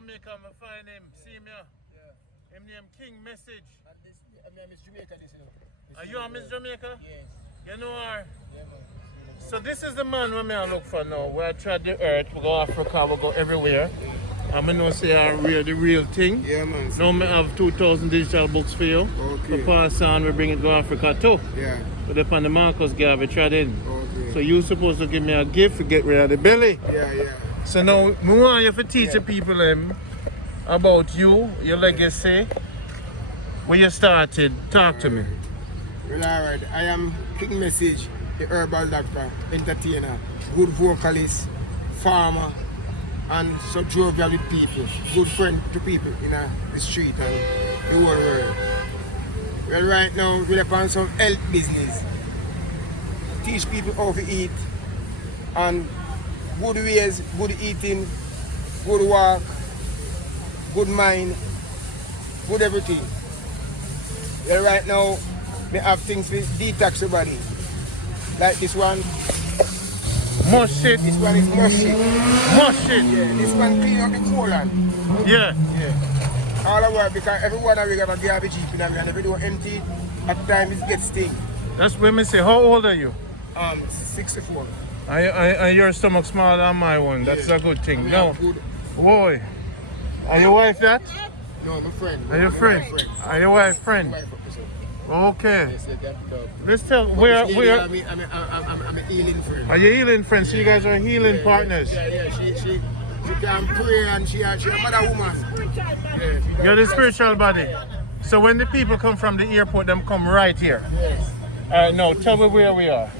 Jamaica, I find him. See him here. Yeah. Him name King Message. And this, I Miss Jamaica this year. Are you on Miss Jamaica? Yes. You know her? Yeah, man. So this is the man who I look for now. We tried the earth, we go Africa, we go everywhere. I'm going to say the real thing. Yeah, man. Now I have 2,000 digital books for you. Okay. To pass on, we bring it to Africa too. Yeah. But upon the Marcus guy, we tried in. Okay. So you're supposed to give me a gift to get rid of the belly. Yeah. So now, I want you to teach the people about you, your legacy, where you started. Talk to me. Well, alright. I am King Message, the herbal doctor, entertainer, good vocalist, farmer, and so jovial with people, good friend to people in the street and the whole world. Well, right now, we're upon some health business. Teach people how to eat, and good ways, good eating, good walk, good mind, good everything. Well, right now, we have things to detox your body. Like this one. Mush shit. This one is mush shit. Mush shit. Yeah, this one clean out the colon. Yeah. All the while, because everyone we have a garbage heap in and every door empty, at times it gets stink. That's when me say, how old are you? 64. And your stomach smaller than my one. That's a good thing. No. Good. Boy. Are your wife that? No, my friend. Are your friend? Are your wife friend? Okay. Let's tell where I'm a healing friend. are you healing friends? So you guys are healing partners. Yeah. She can pray and she a mother woman. Yeah, You're the spiritual body. So when the people come from the airport, them come right here. Yes. Alright, now tell me where we are.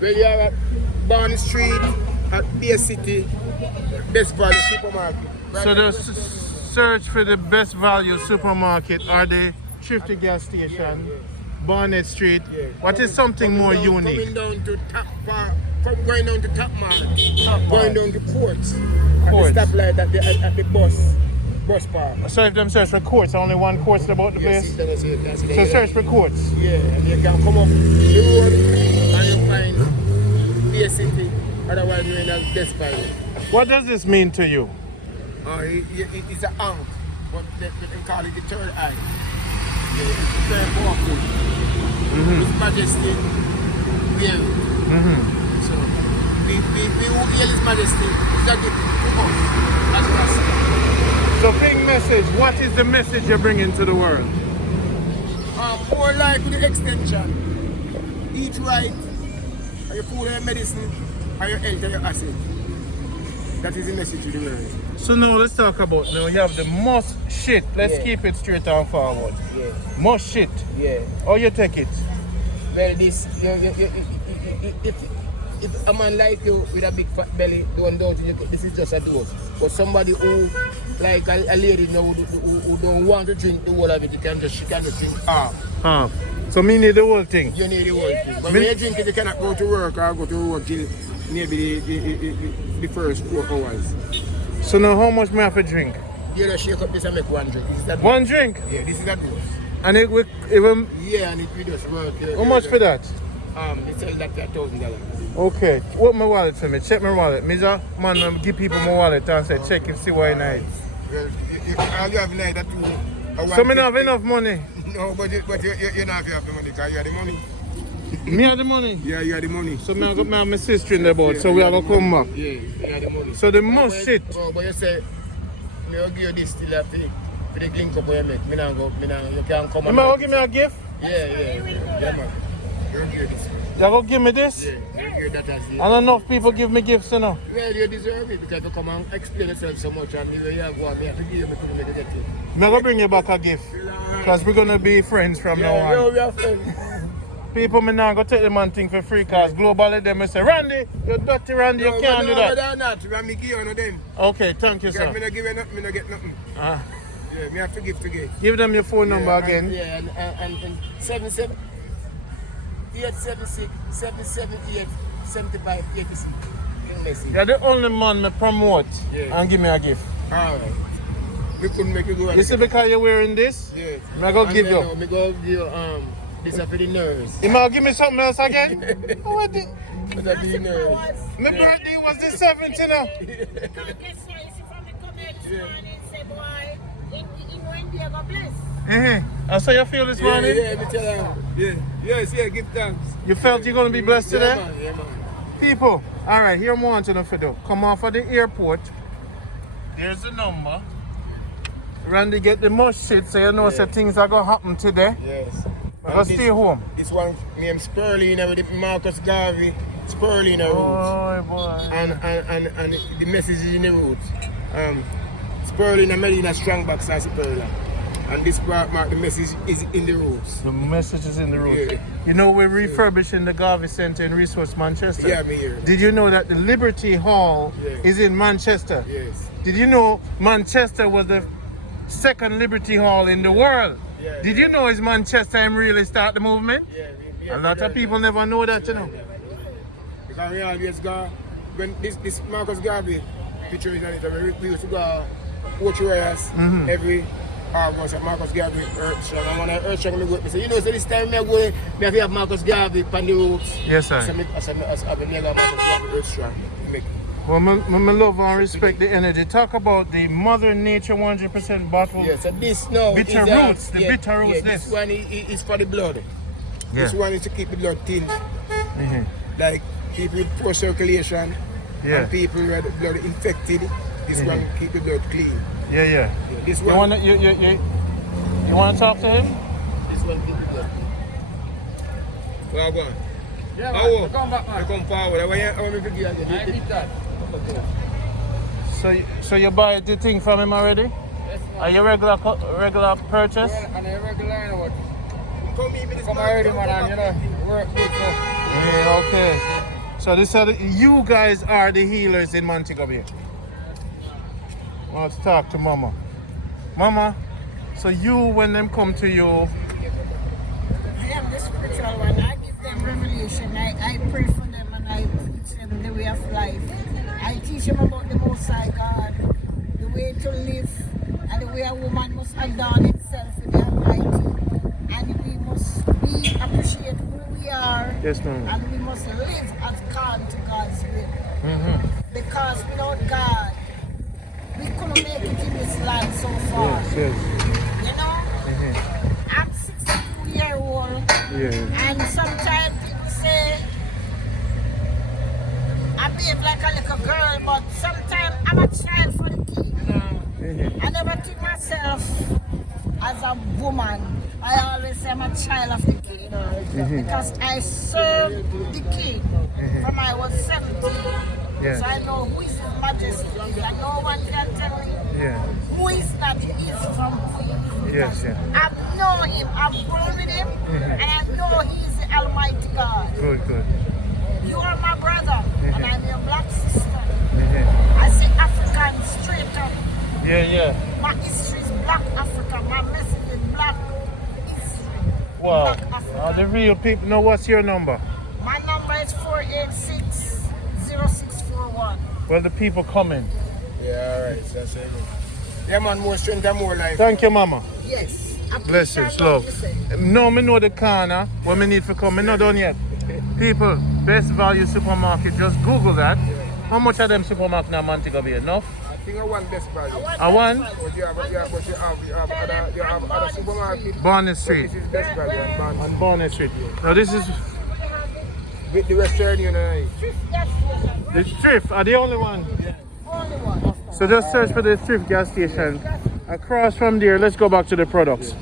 We are at Barney Street at Bay City, Best Value Supermarket. So the search for the Best Value Supermarket are the Thrifty Gas Station, Barnett Street. Yeah. What is something more unique? Coming down to going down to Top Mart, going down to Courts. Courts. At the stoplight at the bus park. So if them search for Courts, only one Courts about the place? That's So search for Courts. Yeah, and you can come up the road and you find Bay City, otherwise you're in a Best Value. What does this mean to you? It's an ankh, but they call it the third eye. Yeah, it's very powerful. His Majesty will. So we will heal His Majesty. It's a gift to us as Rasta. So King Message, what is the message you're bringing to the world? Poor life with the extension. Eat right. Are your food and your medicine, are your health and your asset. That is the message to the world. So now let's talk about, now you have the most shit. Let's keep it straight and forward. Yeah. Most shit. Yeah. How you take it? Well, this, if a man like you with a big fat belly, don't doubt it, this is just a dose. But somebody who, like a lady now, who don't want to drink the whole of it, she can just drink half. So me need the whole thing? You need the whole thing. But when you drink it, you cannot go to work or go to work till maybe the first 4 hours. So now how much may I have to drink? You just shake up this and make one drink. This is that one drink? Yeah, this is that dose. And it will even... Yeah, and it will just work. How much for that? They sell that for $1,000. Okay. What my wallet for me? Check my wallet. Me just, man, give people my wallet and say, check and see what I need. Well, all you have in that too. So me don't have enough money? No, but you don't have the money because you have the money. Me have the money? Yeah, you have the money. So me have my sister in the boat, so we have to come back. Yeah, you have the money. So the most shit. But you say, me will give you this still for the drink up where you make. You can't come and... You might give me a gift? Yeah, man. You'll give you this. You gonna give me this? Yeah, you that as the... And enough people give me gifts, you know? Well, you deserve it because you come and explain yourself so much and you have one, me have to give you to make it get it. I'm gonna bring you back a gift. Because we're gonna be friends from now on. Yeah, we are friends. People me now go take the man thing for free cause globally them say, Randy, you're dirty Randy, you can't do that. No, not. Me give you one of them. Okay, thank you, sir. Me not give you nothing, me not get nothing. Yeah, me have to give to get. Give them your phone number again. And 77 876 778 75 86. You're the only man me promote and give me a gift. Alright. We couldn't make you go. You see because you're wearing this? Yeah. I go give you. I go give you this is for the nerves. You might give me something else again? What the? For the nerves. My birthday was the 7th, you know. morning, say, boy, in India, God bless. That's how you feel this morning? Yeah, me tell you. Yeah. Yes, yeah, give thanks. You felt you're going to be blessed today? Yeah, man. People, all right, here I'm wanting to do. Come off of the airport. There's the number. Randy get the most shit, so you know so things are going to happen today. Yes. I'm going to stay home. This one named Spurlina with the Marcus Garvey. Spurlina roots. Oh, boy. And the message is in the roots. Spurlina, Medina, strong back, Sassy Perla. And this part, the message is in the roots. The message is in the roots. Yeah. You know, we're refurbishing the Garvey Center in Resource, Manchester. Yeah, me here. Did you know that the Liberty Hall is in Manchester? Yes. Did you know Manchester was the second Liberty Hall in the world? Yeah, Did you know it's Manchester and really start the movement? Yeah, A lot of people never know that, you know. Because we always go, when this Marcus Garvey picture is on it, we used to go watch Royals every August at Marcus Garvey Earthstrong. And when I Earthstrong, I go, I say, you know, so this time I go, I have Marcus Garvey on the roots. Yes, sir. So I have a nigga Marcus Garvey Earthstrong. Well, I love and respect the energy. Talk about the Mother Nature 100% bottle. Yeah, so this now bitter is roots, the bitter roots. This one is for the blood. Yeah. This one is to keep the blood thin. Like people with poor circulation and people who have the blood infected. This one keep the blood clean. Yeah. This You one. You wanna talk to him? This one keep the blood clean. Well, go on. Yeah, man. Come back, man. I come forward. I want me to give you again. I beat that. So you buy the thing from him already? Yes, man. Are you regular purchase? And a regular, you know what? Come already, man, and you know, work good, so. Yeah, okay. So this are you guys are the healers in Montego Bay. Let's talk to Mama. Mama, so you when them come to you. I am the spiritual one. I give them revelation. I pray for them and I teach them the way of life. I teach them about the Most High God, the way to live, and the way a woman must adorn itself with the Almighty. And we must appreciate who we are. Yes, ma'am. And we must live according to God's will. Because without God, we couldn't make it in this land so far. Yes. You know? I'm 62-year-old. Yeah. And sometimes people say I behave like a little girl, but sometimes I'm a child for the king. I never think myself as a woman. I always say I'm a child of the king. Because I served the king from I was 17. Yeah. So I know who is His Majesty is. And no one can tell me who is not. He is from who he is. Yes. I've known him, I've grown with him, and I know he is the Almighty God. Good. You are my brother, and I'm your black sister. I say African straight up. Yeah. My history is black Africa. My message is black history. Wow. Black Africa. The real people know what's your number. My number is 486-0641. Well, the people coming. Yeah, all right. That's it. Yeah, man, more strength and more life. Thank you, Mama. Yes. Blessings, love. No, me know the corner where me need to come. Me not done yet. People, Best Value Supermarket. Just Google that. How much are them supermarket now, Montego Bay? Enough? I think I want best value. I want But you have other supermarket. Barnett Street. This is best value On Barnett Street. Now this is with the Western Union. the Thrift. Are the only one? Only one. So just search for the Thrift gas station. Across from there, let's go back to the products.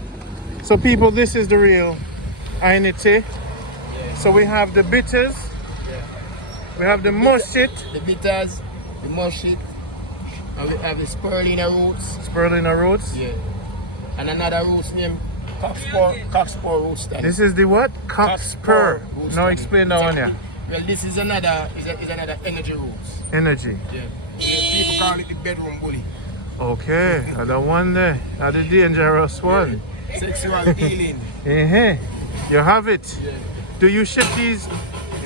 So people, this is the real Ainity. So we have the bitters. We have the mushit. The bitters, the mushit, and we have the spirulina roots. Spirulina roots. Yeah. And another roots named cockspur root stand. This is the what? Cockspur. Now explain that one here. Well, this is another energy roots. Energy. Yeah. People call it the bedroom bully. Okay, the one there. The dangerous one. Sexual healing. You have it. Yeah. Do you ship these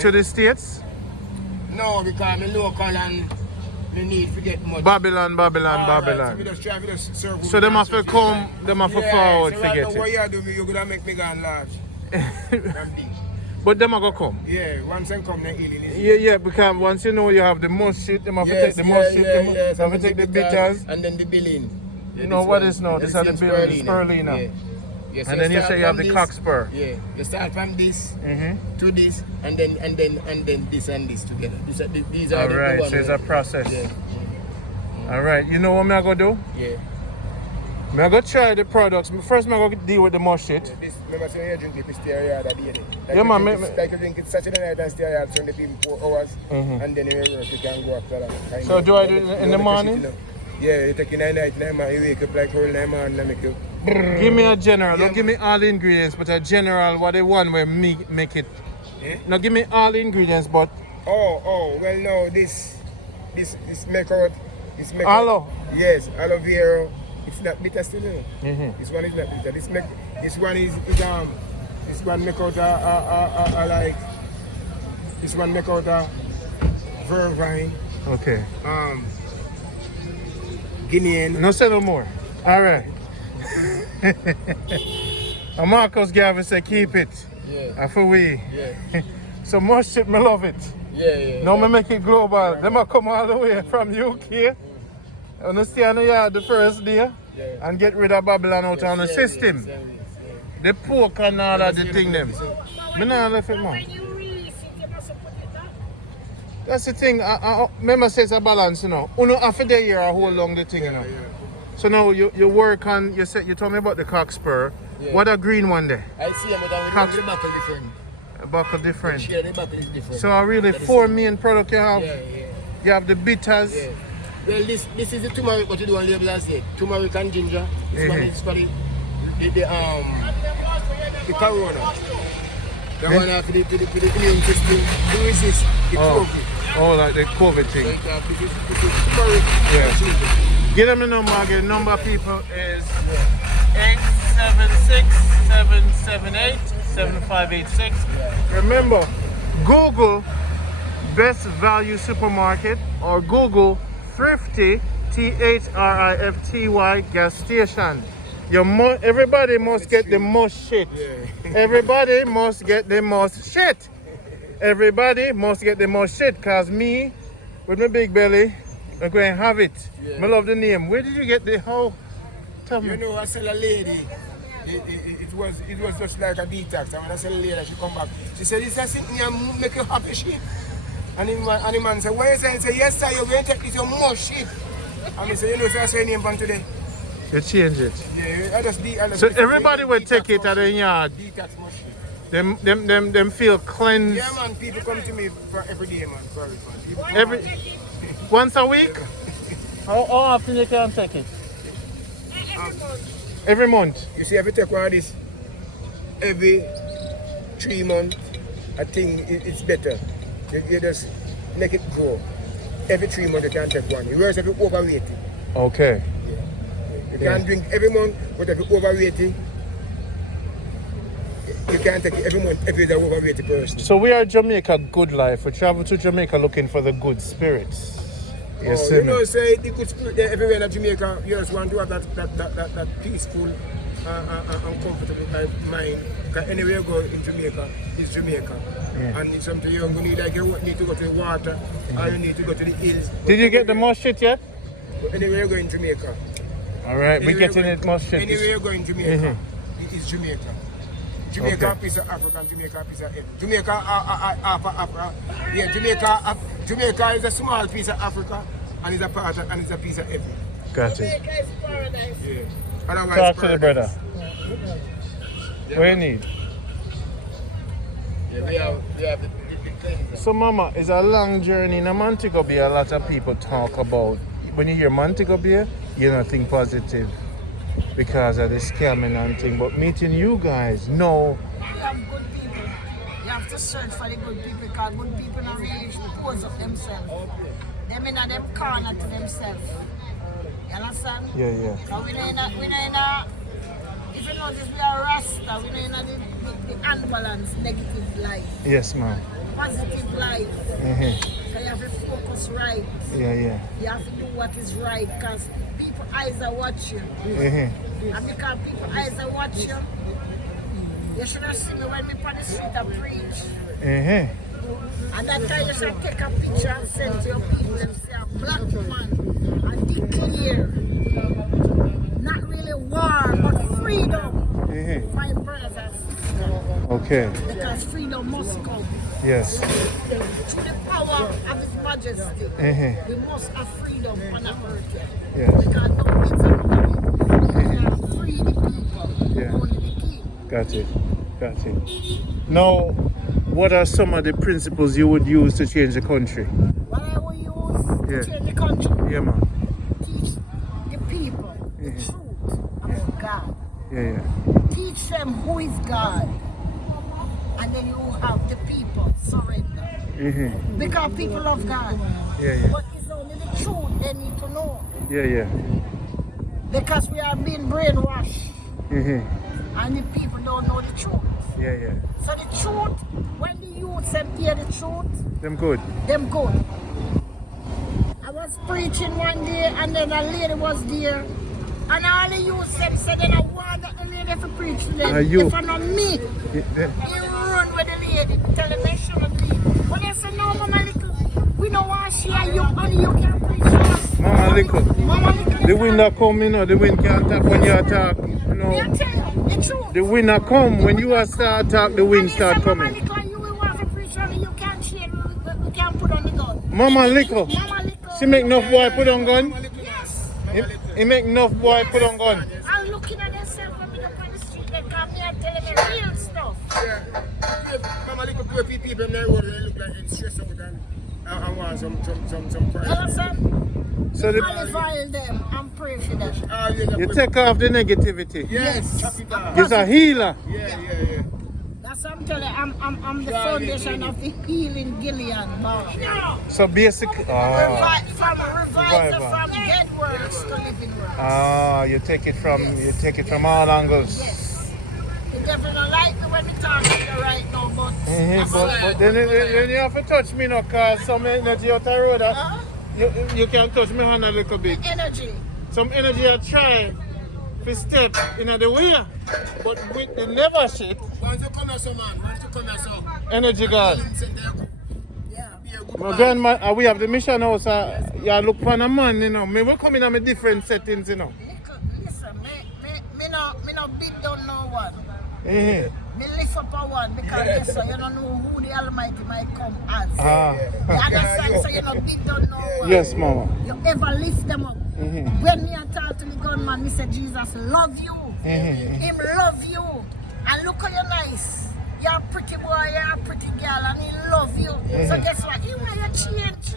to the States? No, because I'm local and we need to get much. Babylon. Right, so we just try to serve. So them have to come, them have to forward so to right get now, what it. you do, you're gonna make me go and large. But them are gonna come. Yeah, once them come, then healing is. Yeah, because once you know you have the most shit, them have to take the most shit, them have to take the bitters. And then the billing. You know what is now? These are the billing, spirulina. Yeah. Yes, And then you say you have the cockspur. Yeah, you start from this Mm-hmm. to this, and then this and this together. These are All the right, one so it's a process. Yeah. All right, you know what I'm going to do? Yeah. I'm going to try the products. First, I'm going to deal with the most shit. This, remember, so you drink it, stay here that day. Yeah, man. Like you drink it Saturday night and stay here 24 hours, Mhm. and then you work, you can go after that. So do I do it in the morning? Yeah, you take it night, you wake up like whole night, man, and make you. Give me a general. Yeah, Don't give me all the ingredients, but a general, what they want where me make it. Yeah? Now give me all the ingredients, but Oh, well, no, this make out. This make aloe. out. Yes, aloe vera. It's not bitter still, you know. Mhm. This one is not bitter. This one this one make out like, this one make out a vervine, Okay. Guinean. No say no more. All right. And Marcus Gavin said keep it. Yeah, And for we. yeah, So much shit, me love it. yeah. Now me make it global. Them a come all the way from UK. Understand the first day Yeah. and get rid of Babylon out on the system. The pork and all that the thing them. Me not left it, man. When you release it, you must put it down. That's the thing. I remember say it's a balance, you know. You know, after the year I hold long the thing, you know. So now you work on, you told me about the cockspur. Yeah. What a green one there? I see it, but the buckle different. A buckle different. Yeah, the buckle is different. So really four main product you have. Yeah. You have the bitters. Yeah. Well, this is the turmeric what you do on label I said. Turmeric and ginger. This one is for the corona. The one after the immune system to resist the COVID. Oh, like the COVID thing. Like this is turmeric Yeah. and ginger. Give them the number again. Number of people is 876-778-7586. Remember, Google Best Value Supermarket or Google Thrifty, THRIFTY gas station. Everybody must get the most shit. Everybody must get the most shit. Everybody must get the most shit. Cause me, with my big belly, I'm going to have it. Yeah. I love the name. Where did you get the whole? Tell me. You know, I sell a lady. It was just like a detox. And when I sell a lady, she come back. She said, "This is something that make you happy, shit." And the man said, "What is it?" I said, "Yes, sir. You're going to take this your more shit." And I said, "You know, so I say name from today." You change it. Yeah, I just So everybody will take it at the yard. Detox more shit. Them feel cleansed. Yeah, man. People come to me for every day, man. For every Every once a week. How often you can take it? Every month. You see, if you take one of this every 3 months, I think it's better. You just make it grow. Every 3 months you can take one. You worse if you overweight it. Okay. You can't drink every month, but if you overweight it, you can't take it every month if you're an overweighted person. So we are Jamaica Good Life. We travel to Jamaica looking for the good spirits. Yes, You know, say the good spirit there everywhere in Jamaica, you just want to have that peaceful and comfortable mind. Because anywhere you go in Jamaica, it's Jamaica. Yeah. And it's something you need, like you need to go to the water, or you need to go to the hills. Did you get the most shit yet? But anywhere you go in Jamaica. All right, we're Anywhere getting you it go- most shit. Anywhere you go in Jamaica, it is Jamaica. Jamaica Okay. a piece of Africa, and Jamaica a piece of heaven. Jamaica half of Africa. Yeah, Jamaica is a small piece of Africa, and it's a part of, and it's a piece of heaven. Got it. Jamaica is paradise. Yeah. Otherwise, Talk to the paradise. brother. Yeah, What you need? Yeah, we have the cleanser. So mama, it's a long journey in Montego Bay. A lot of people talk about. When you hear Montego Bay, you don't think positive because of the scamming and thing. But meeting you guys, no. You have good people. You have to search for the good people because good people don't really pose up themselves. Them in them corner to themselves. You understand? Yeah. So we know in a, if you notice we are Rasta, we know in the unbalanced negative life. Yes, ma'am. Positive life. Mm-hmm. So you have to focus right. Yeah. You have to do what is right because people's eyes are watching. Mm-hmm. And because people's eyes are watching, You should have seen me when me on the street and preach. Uh-huh. And that time you should take a picture and send to your people and say a black man and declare not really war but freedom. My brothers and sisters. Okay. Because freedom must come. Yes. Through the power of His Majesty, we must have freedom on the earth here. Yes. Because no kids are coming. We have free the people, Yeah. only the king. Got it. Now, what are some of the principles you would use to change the country? What I will use to change the country, Yeah, man. teach the people the truth about God. Yeah. Teach them who is God. And then you have the people surrender. Because people love God. Yeah. But it's only the truth they need to know. Yeah. Because we are being brainwashed. And the people don't know the truth. Yeah. So the truth, when the youth them hear the truth, Them good. them good. I was preaching one day and then a lady was there. And all the youth them said that I want that the lady to preach to them. You? If I not me, he run with the lady, tell them they shouldn't leave. But they said, no, Mama Little, we don't want to share you, only you can preach to us. Mama Little. Mama Little. The wind that come, the wind can't tap when you attack. Me I tell you, the truth. The wind that come, when you start attack, the wind And he start said, Mama coming. Little, you will want to preach only you can share, we can put on the gun. Mama Little. Mama Little. She make enough boy put on gun? Yes. He make enough boy put on gun? I'm looking at themselves when we up on the street, they come here and telling me real stuff. Mama Little poor people in the road, they look like they're stressed out and I want some You price. understand? So Qualify them and pray for them. you take off the negativity. Yes. Chop it off. You're a healer. Yeah. That's what I'm telling you. I'm the foundation of the healing Gillian bar. So basically, From dead words to living words. you take it from all angles. Yes. The devil don't like me when we talk to you right now, but But then you have to touch me now, cause some energy out the road. You can touch me hand a little bit. energy. Some energy I try to step in the way, but with the never shit, Once you come here, so man, once you come here, so. energy God. Yeah. Be a good My man. grandma, we have the mission house. You look for a man, you know. Me we come in a different settings, you know. Listen, me no big down no one. Eh. Me lift up a one because yes, sir, you don't know who the Almighty might come as. You Ah. understand? So you know big down no one. Yes, mama. You ever lift them up. When me and talk to the gunman, me say Jesus love you. Him love you. And look how you're nice. You're a pretty boy, you're a pretty girl, and he love you. So guess what? He want you change.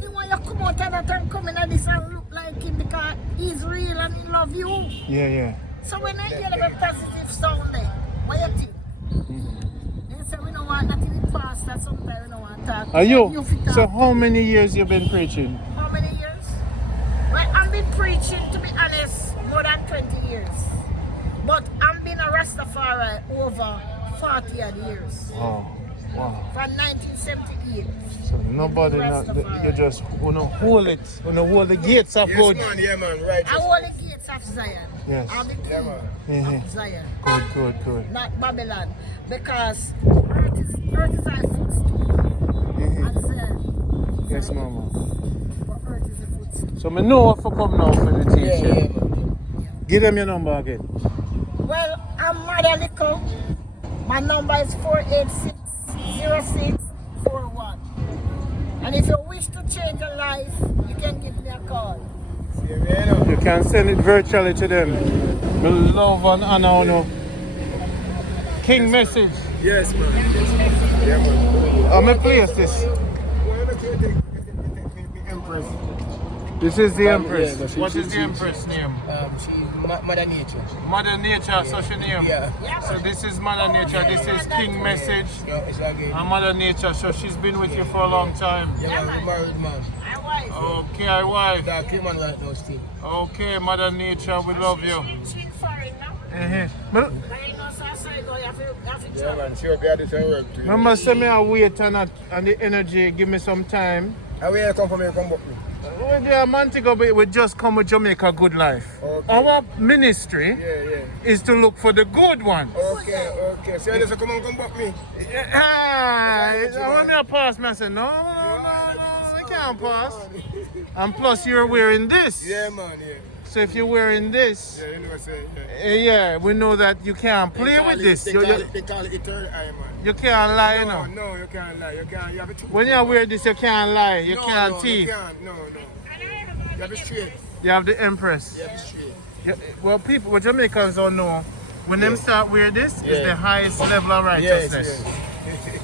He want you come out of that and come in and this and look like him because he's real and he love you. Yeah. So when I hear them positive sound there, what you think? They say we don't want that in the past, that sometimes we don't want to talk. Are you? fit So talk. how many years you been preaching? How many years? Well, I've been preaching, to be honest, more than 20 years. But I've been a Rastafari over 40 odd years. Oh, wow. From 1978. So nobody, Rastafari. you just hold it, hold the gates of Yes, God. man, yeah, man, right. I hold the gates of Zion. Yes. I'm the Yeah, king man. of Zion. Good. Not Babylon. Because earth is our footstool. And Zion. Yes, mama. But earth is a footstool. So me know what for come now for the teacher. Yeah, man. Give them your number again. Well, I'm Mother Nico. My number is 486-0641. And if you wish to change your life, you can give me a call. Yeah, man. You can send it virtually to them. Me love and honor you. King message. Yes, man. Yeah, man. I'm going to place this. Empress. This is the Empress. yeah, What is the Empress name? She's Mother Nature. Mother Nature, so she name. Yeah. So this is Mother Nature, this is King message. Yeah, it's again. And Mother Nature, so she's been with you for a long time. Yeah, man, we married, man. My wife. Okay, I wife. That came on right now, still. Okay, Mother Nature, we love you. She's foreign now. Uh-huh. But you know, so I say, go, you have to Yeah, travel. man, sure, God, this will work too. Remember, say me a wait and the energy, give me some time. And where you come from, you come back. with the Montego, we just come with Jamaica Good Life. Okay. Our ministry Yeah. is to look for the good ones. Okay. So you just come back me. I want me to pass, man. I said, no, I can't pass. And plus, you're wearing this. Yeah, man, yeah. So if you're wearing this, Yeah, you know what I'm saying? yeah, we know that you can't play with this. They call it the third eye, man. You can't lie, you know. No, you can't lie. You have to When you wear this, you can't lie. You can't thief. You can't. No. You have to straight. You have the Empress. You have to straight. Yeah, well, people, what Jamaicans don't know, when them start wear this, it's the highest level of righteousness. Yes.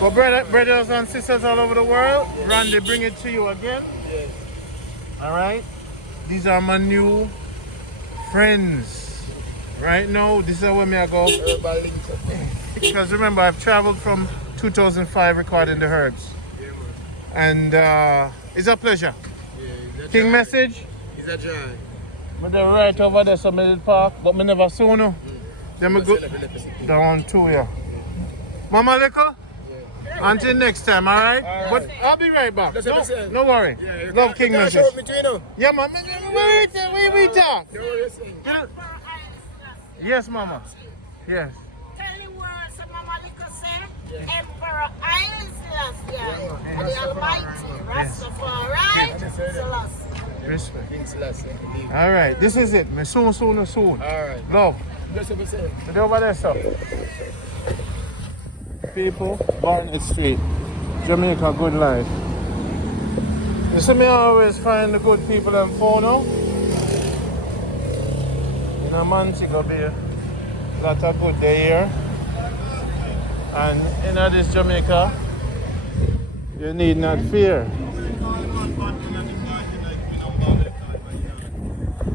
But brothers and sisters all over the world, Randy, bring it to you again. Yes. All right? These are my new friends. Right now, this is where me I go. Herbal link up. Because remember, I've traveled from 2005 recording the herbs. Yeah, man. And it's a pleasure. Yeah, King Message, It's a joy. but they're right over there, some middle park, but me never saw no. Then me go down too, yeah. Mama Leko? Until next time, alright? But I'll be right back. That's what I said. No worry. Yeah, Love King Message. Me too, you know. Yeah, man. Where we talk? You know what you're saying? Yes, Mama. Yes. Tell the world, so Mama Lico say, Emperor Haile Selassie, and the Almighty, Rastafari, Selassie. Respect. King Selassie. All right, this is it. Me soon. All right. Love. That's what I said. Sit over there, sir. People, Barnett Street, Jamaica Good Life. You see me always find the good people in Fono. In a Montego Bay, lot of good day here. And in this Jamaica, you need not fear.